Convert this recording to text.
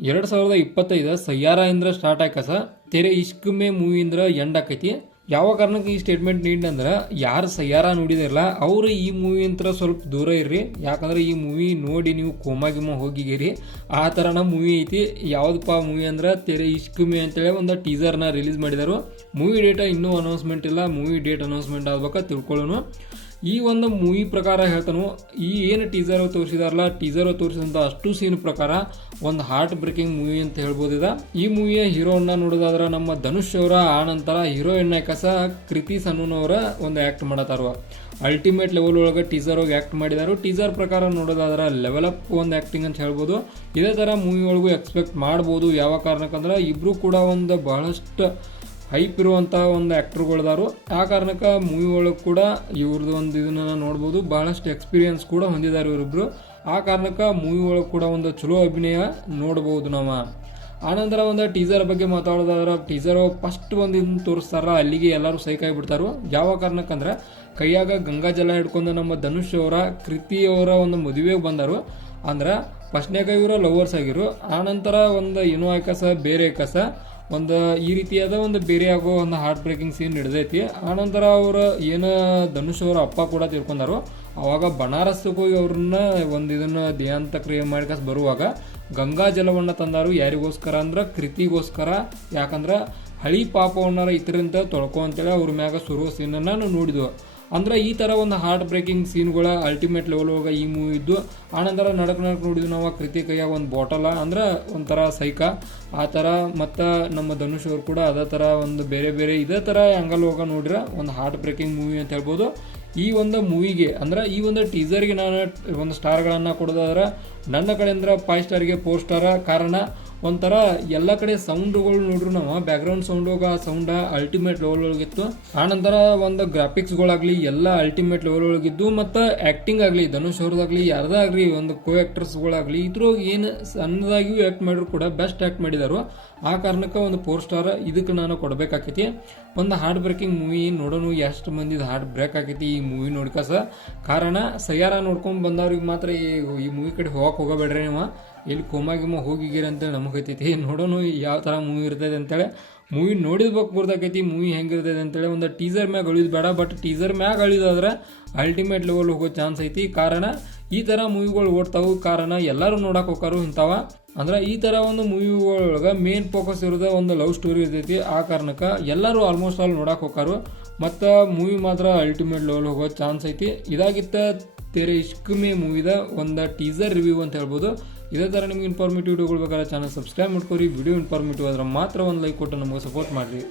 ಎರಡು ಸಾವಿರದ ಇಪ್ಪತ್ತೈದು ಸಯ್ಯಾರ ಇಂದ್ರ ಸ್ಟಾರ್ಟ್ ಆಕಸ ತೆರೆ ಇಷ್ಕ್ ಮೇ ಮೂವಿ ಇಂದ್ರ ಎಂಡ್ ಆಕೈತಿ. ಯಾವ ಕಾರಣಕ್ಕೆ ಈ ಸ್ಟೇಟ್ಮೆಂಟ್ ನೀಡಿದಂದ್ರೆ ಯಾರು ಸಯ್ಯಾರ ನೋಡಿದಿರಲ್ಲ ಅವರು ಈ ಮೂವಿ ಅಂತ ಸ್ವಲ್ಪ ದೂರ ಇರ್ರಿ. ಯಾಕಂದ್ರೆ ಈ ಮೂವಿ ನೋಡಿ ನೀವು ಕೋಮಾ ಗಿಮಾ ಹೋಗಿಗಿರಿ ಆ ಥರನ ಮೂವಿ ಐತಿ. ಯಾವ್ದಪ್ಪ ಮೂವಿ ಅಂದ್ರೆ, ತೆರೆ ಇಷ್ಕ್ ಮೇ ಅಂತೇಳಿ ಒಂದು ಟೀಸರ್ನ ರಿಲೀಸ್ ಮಾಡಿದರು. ಮೂವಿ ಡೇಟ ಇನ್ನೂ ಅನೌನ್ಸ್ಮೆಂಟ್ ಇಲ್ಲ. ಮೂವಿ ಡೇಟ್ ಅನೌನ್ಸ್ಮೆಂಟ್ ಆಗ್ಬೇಕಾ ತಿಳ್ಕೊಳ್ಳೋಣ ಈ ಒಂದು ಮೂವಿ ಪ್ರಕಾರ ಹೇಳ್ತಾನು, ಈ ಏನು ಟೀಸರ್ ತೋರಿಸಿದಾರಲ್ಲ ಟೀಸರ್ ತೋರಿಸಿದಂಥ ಅಷ್ಟು ಸೀನ್ ಪ್ರಕಾರ ಒಂದು ಹಾರ್ಟ್ ಬ್ರೇಕಿಂಗ್ ಮೂವಿ ಅಂತ ಹೇಳ್ಬೋದು ಇದ ಈ ಮೂವಿಯ ಹೀರೋನ ನೋಡೋದಾದ್ರೆ ನಮ್ಮ ಧನುಷ್ ಅವರ, ಆ ನಂತರ ಹೀರೋಯಿನ್ ಕಸ ಕೃತಿ ಸನೂನವರ ಒಂದು ಆ್ಯಕ್ಟ್ ಮಾಡತ್ತಾರ ಅಲ್ಟಿಮೇಟ್ ಲೆವೆಲ್ ಒಳಗೆ ಟೀಸರ್ ಹೋಗಿ ಆ್ಯಕ್ಟ್ ಮಾಡಿದಾರು. ಟೀಸರ್ ಪ್ರಕಾರ ನೋಡೋದಾದ್ರೆ ಲೆವೆಲ್ ಅಪ್ ಒಂದು ಆ್ಯಕ್ಟಿಂಗ್ ಅಂತ ಹೇಳ್ಬೋದು. ಇದೇ ಥರ ಮೂವಿ ಒಳಗೂ ಎಕ್ಸ್ಪೆಕ್ಟ್ ಮಾಡ್ಬೋದು. ಯಾವ ಕಾರಣಕ್ಕಂದ್ರೆ ಇಬ್ಬರು ಕೂಡ ಒಂದು ಬಹಳಷ್ಟು ಹೈಪ್ ಇರುವಂಥ ಒಂದು ಆಕ್ಟರ್ಗಳದಾರು ಆ ಕಾರಣಕ್ಕೆ ಮೂವಿ ಒಳಗೆ ಕೂಡ ಇವ್ರದ್ದು ಒಂದು ಇದನ್ನ ನೋಡ್ಬೋದು. ಭಾಳಷ್ಟು ಎಕ್ಸ್ಪೀರಿಯನ್ಸ್ ಕೂಡ ಹೊಂದಿದ್ದಾರೆ ಇವರಿಬ್ರು. ಆ ಕಾರಣಕ್ಕೆ ಮೂವಿ ಒಳಗೆ ಕೂಡ ಒಂದು ಚಲೋ ಅಭಿನಯ ನೋಡ್ಬೋದು ನಾವು. ಆನಂತರ ಒಂದು ಟೀಸರ್ ಬಗ್ಗೆ ಮಾತಾಡೋದಾದ್ರೆ ಟೀಸರ್ ಫಸ್ಟ್ ಒಂದು ಇದನ್ನು ತೋರಿಸ್ತಾರ, ಅಲ್ಲಿಗೆ ಎಲ್ಲರೂ ಸೈಕಾಯಿ ಬಿಡ್ತಾರೋ ಯಾವ ಕಾರಣಕ್ಕಂದ್ರೆ ಕೈಯಾಗ ಗಂಗಾ ಜಲ ಹಿಡ್ಕೊಂಡು ನಮ್ಮ ಧನುಷ್ ಅವರ, ಕೃತಿ ಅವರ ಒಂದು ಮದುವೆಗೆ ಬಂದರು. ಅಂದ್ರೆ ಫಸ್ಟ್ನಾಗ ಇವರು ಲವರ್ಸ್ ಆಗಿರು. ಆನಂತರ ಒಂದು ಏನೋ ಕಸ ಬೇರೆ ಆಕಸ ಒಂದು ಈ ರೀತಿಯಾದ ಒಂದು ಬೇರೆ ಆಗೋ ಒಂದು ಹಾರ್ಟ್ ಬ್ರೇಕಿಂಗ್ ಸೀನ್ ನಡೆದೈತಿ. ಆನಂತರ ಅವರು ಏನು ಧನುಷ್ ಅವರ ಅಪ್ಪ ಕೂಡ ತಿಳ್ಕೊಂಡಾರು. ಆವಾಗ ಬನಾರಸ್ಗೆ ಹೋಗಿ ಅವ್ರನ್ನ ಒಂದು ಇದನ್ನು ದೇಹಾಂತ ಕ್ರಿಯೆ ಮಾಡ್ಕಸ್ ಬರುವಾಗ ಗಂಗಾ ಜಲವನ್ನು ತಂದಾರು ಯಾರಿಗೋಸ್ಕರ ಅಂದ್ರೆ ಕೃತಿಗೋಸ್ಕರ. ಯಾಕಂದ್ರೆ ಹಳಿ ಪಾಪವನ್ನಾರ ಇತರಿಂದ ತೊಳ್ಕೊ ಅಂತೇಳಿ ಅವ್ರ ಮ್ಯಾಗ ಸುರುವ ಸೀನನ್ನು ನೋಡಿದ್ವು. ಅಂದ್ರೆ ಈ ಥರ ಒಂದು ಹಾರ್ಟ್ ಬ್ರೇಕಿಂಗ್ ಸೀನ್ಗಳ ಅಲ್ಟಿಮೇಟ್ ಲೆವೆಲ್ ಒಳಗೆ ಈ ಮೂವಿ ಇದ್ದು ಆನಂತರ ನಡಕ್ ನಡಕ್ ನೋಡಿದ್ವಿ ನಾವು ಕೃತಿ ಕೈಯಾಗ ಒಂದು ಬಾಟಲ ಅಂದ್ರೆ ಒಂಥರ ಸೈಕ. ಆ ಥರ ಮತ್ತು ನಮ್ಮ ಧನುಷ್ ಅವರು ಕೂಡ ಅದೇ ಥರ ಒಂದು ಬೇರೆ ಬೇರೆ ಇದೇ ಥರ ಆ್ಯಂಗಲ್ ಹೋಗ ನೋಡಿರ ಒಂದು ಹಾರ್ಟ್ ಬ್ರೇಕಿಂಗ್ ಮೂವಿ ಅಂತ ಹೇಳ್ಬೋದು. ಈ ಒಂದು ಮೂವಿಗೆ ಅಂದ್ರೆ ಈ ಒಂದು ಟೀಸರ್ಗೆ ನಾನು ಒಂದು ಸ್ಟಾರ್ಗಳನ್ನು ಕೊಡೋದಾದ್ರೆ ನನ್ನ ಕಡೆಯಿಂದ ಫೈವ್ ಸ್ಟಾರ್ಗೆ ಫೋರ್ ಸ್ಟಾರ ಕಾರಣ ಒಂಥರ ಎಲ್ಲ ಕಡೆ ಸೌಂಡ್ಗಳು ನೋಡ್ರು ನಾವು. ಬ್ಯಾಕ್ಗ್ರೌಂಡ್ ಸೌಂಡ್ ಆ ಸೌಂಡ್ ಅಲ್ಟಿಮೇಟ್ ಲೆವೆಲ್ ಒಳಗಿತ್ತು ಆನಂತರ ಒಂದು ಗ್ರಾಫಿಕ್ಸ್ಗಳಾಗಲಿ ಎಲ್ಲ ಅಲ್ಟಿಮೇಟ್ ಲೆವೆಲ್ ಒಳಗಿದ್ದು ಮತ್ತು ಆ್ಯಕ್ಟಿಂಗ್ ಆಗಲಿ, ಧನುಷ್ ಅವ್ರದ್ದಾಗಲಿ ಯಾರ್ದೇ ಒಂದು ಕೋ ಆ್ಯಕ್ಟರ್ಸ್ಗಳಾಗಲಿ ಇದ್ರೊಳಗೆ ಏನು ಸಣ್ಣದಾಗಿಯೂ ಆ್ಯಕ್ಟ್ ಮಾಡಿದ್ರು ಕೂಡ ಬೆಸ್ಟ್ ಆ್ಯಕ್ಟ್ ಮಾಡಿದಾರು. ಆ ಕಾರಣಕ್ಕೆ ಒಂದು ಫೋರ್ ಸ್ಟಾರ್ ಇದಕ್ಕೆ ನಾನು ಕೊಡಬೇಕಾಕೈತಿ. ಒಂದು ಹಾರ್ಟ್ ಬ್ರೇಕಿಂಗ್ ಮೂವಿ ನೋಡೋನು ಎಷ್ಟು ಮಂದಿದ ಹಾರ್ಟ್ ಬ್ರೇಕ್ ಆಗೈತಿ ಈ ಮೂವಿ ನೋಡ್ಕಸ ಕಾರಣ ಸಯ್ಯಾರ ನೋಡ್ಕೊಂಡು ಬಂದವ್ರಿಗೆ ಮಾತ್ರ ಈ ಮೂವಿ ಕಡೆ ಹೋಗಕ್ಕೆ ಹೋಗಬೇಡ್ರಿ ನೀವು. ಎಲ್ಲಿ ಕೋಮಾ ಗಿಮಾ ಹೋಗಿಗಿರಿ ಅಂತೇಳಿ ನಮಗೆ ಗೊತ್ತೈತಿ ನೋಡೋಣ ಯಾವ ಥರ ಮೂವಿ ಇರ್ತದೆ ಅಂತೇಳಿ. ಮೂವಿ ನೋಡಿದ್ಬೇಕು ಗೊತ್ತಾಕೈತಿ ಮೂವಿ ಹೆಂಗಿರ್ತದೆ ಅಂತೇಳಿ ಒಂದು ಟೀಸರ್ ಮ್ಯಾಗ ಅಳಿಯೋದು ಬೇಡ. ಬಟ್ ಟೀಸರ್ ಮ್ಯಾಗ ಅಳಿದಾದ್ರೆ ಅಲ್ಟಿಮೇಟ್ ಲೆವೆಲ್ ಹೋಗೋ ಚಾನ್ಸ್ ಐತಿ. ಕಾರಣ, ಈ ಥರ ಮೂವಿಗಳು ಓಡ್ತಾವು. ಕಾರಣ, ಎಲ್ಲರೂ ನೋಡಕ್ಕೆ ಹೋಗಾರು ಇಂಥವ. ಅಂದ್ರೆ ಈ ಥರ ಒಂದು ಮೂವಿಗಳೊಳಗೆ ಮೇನ್ ಫೋಕಸ್ ಇರೋದೇ ಒಂದು ಲವ್ ಸ್ಟೋರಿ ಇರ್ತೈತಿ. ಆ ಕಾರಣಕ್ಕೆ ಎಲ್ಲರೂ ಆಲ್ಮೋಸ್ಟ್ ಆಲ್ ನೋಡಕ್ಕೆ ಹೋಗಾರು ಮತ್ತು ಮೂವಿ ಮಾತ್ರ ಅಲ್ಟಿಮೇಟ್ ಲೆವೆಲ್ ಹೋಗೋ ಚಾನ್ಸ್ ಐತಿ. ಇದಾಗಿತ್ತ ತೆರೆ ಇಷ್ಕ್ ಮೇ ಮೂವಿದ ಒಂದು ಟೀಸರ್ ರಿವ್ಯೂ ಅಂತ ಹೇಳ್ಬೋದು. ಇದೇ ಥರ ನಿಮ್ಗೆ ಇನ್ಫಾರ್ಮೇಟಿವ್ ವಿಡಿಯೋಗಳು ಬೇಕಾದ್ರೆ ಚಾನಲ್ ಸಬ್ಸ್ಕ್ರೈಬ್ ಮಾಡ್ಕೊರಿ. ವಿಡಿಯೋ ಇನ್ಫಾರ್ಮೇಟಿವ್ ಆದರೆ ಮಾತ್ರ ಒಂದು ಲೈಕ್ ಕೊಟ್ಟು ನಮಗೆ ಸಪೋರ್ಟ್ ಮಾಡಿರಿ.